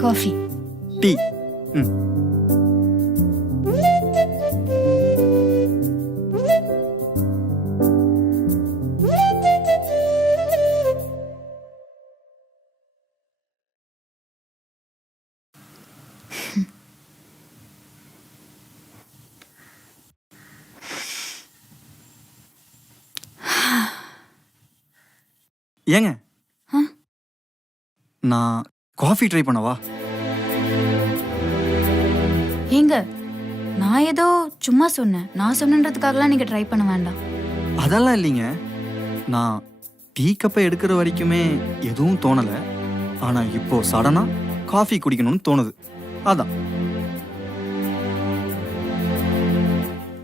Coffee. Tea. ஏங்க? நான் coffee try பண்ணவா? ஏங்க நான் ஏதோ சும்மா சொன்னேன். நான் சொன்னன்றதுக்காகலாம் நீங்க ட்ரை பண்ண வேண்டாம். அதெல்லாம் இல்லைங்க. நான் டீ கப்பை எடுக்கிற வரைக்குமே எதுவும் தோணலை. ஆனால் இப்போ சடனாக காஃபி குடிக்கணும்னு தோணுது. அதான்.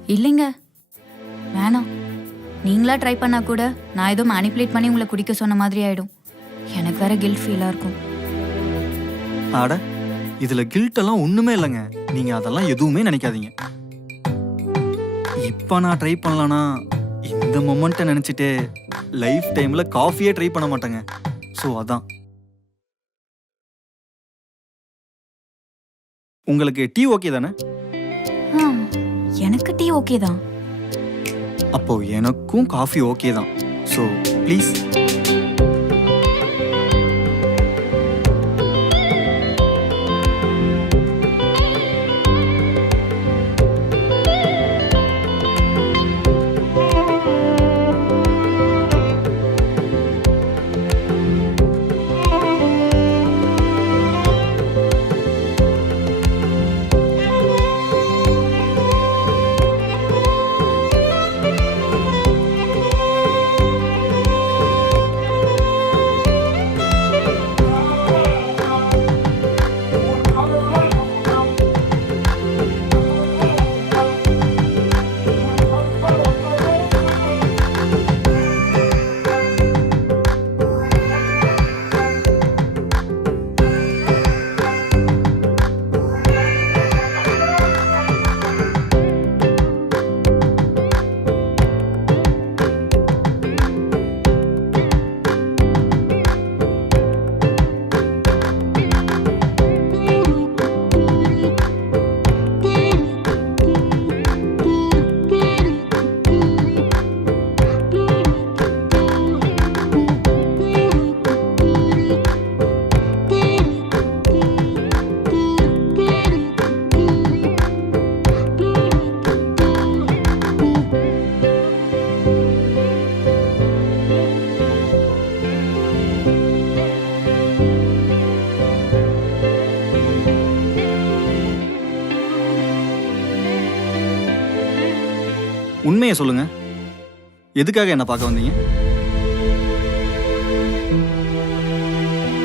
இல்லைங்க. வேணாம். நீங்களா ட்ரை பண்ணா கூட நான் ஏதோ மேனிப்புலேட் பண்ணி உங்களை குடிக்க சொன்ன மாதிரி ஆயிடும். எனக்கு வேற கில்ட் ஃபீலாக இருக்கும். அட இதில் கில்ட் எல்லாம் ஒன்றுமே இல்லைங்க. நீங்கள் அதெல்லாம் எதுவுமே நினைக்காதீங்க. இப்போ நான் ட்ரை பண்ணலனா இந்த மொமெண்ட்டை நினச்சிட்டு லைஃப் டைமில் காஃபியே ட்ரை பண்ண மாட்டேங்க. ஸோ அதான். உங்களுக்கு டீ ஓகே தானே? எனக்கு டீ ஓகே தான். அப்போ எனக்கும் காஃபி ஓகே தான். ஸோ ப்ளீஸ் உண்மையை சொல்லுங்க. எதுக்காக என்ன பார்க்க வந்தீங்க?